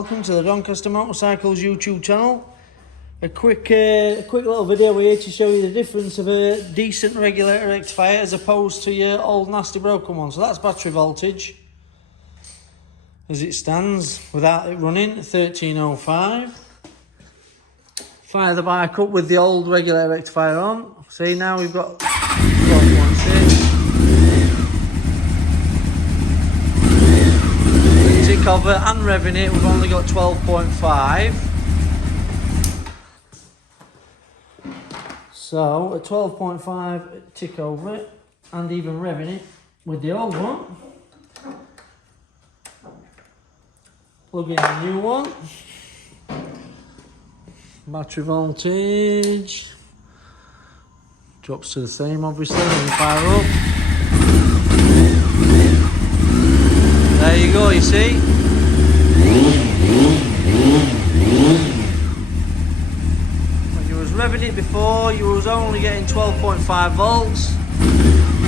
welcome to the Doncaster Motorcycles YouTube channel. A quick little video here to show you the difference of a decent regulator rectifier as opposed to your old nasty broken one. So that's battery voltage as it stands without it running, 1305. Fire the bike up with the old regulator rectifier on. See, now we've got 12.6. Tick over and revving it, we've only got 12.5. So at 12.5 tick over it and even revving it with the old one. Plug in the new one. Battery voltage drops to the same, obviously, when you fire up. There you go, you see. When you was revving it before, you was only getting 12.5 volts.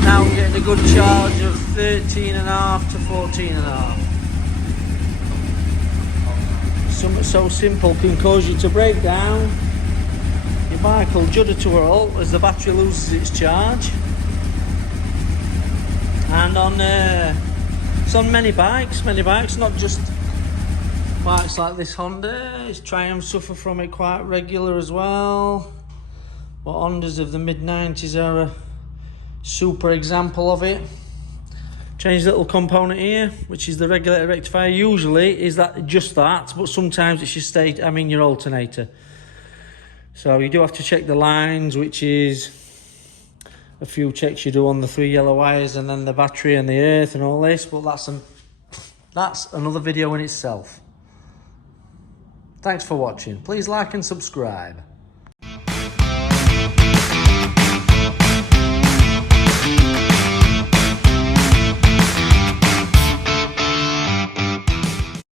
Now we're getting a good charge of 13.5 to 14.5. Something so simple can cause you to break down. Your bike will judder to a halt as the battery loses its charge. And it's on many bikes, not just bikes like this Honda. Its Triumph suffer from it quite regular as well. But Hondas of the mid-90s are a super example of it. Change the little component here, which is the regulator rectifier. Usually is that just that, but sometimes it's your alternator. So you do have to check the lines, which is a few checks you do on the 3 yellow wires and then the battery and the earth and all this, but that's another video in itself. Thanks for watching. Please like and subscribe.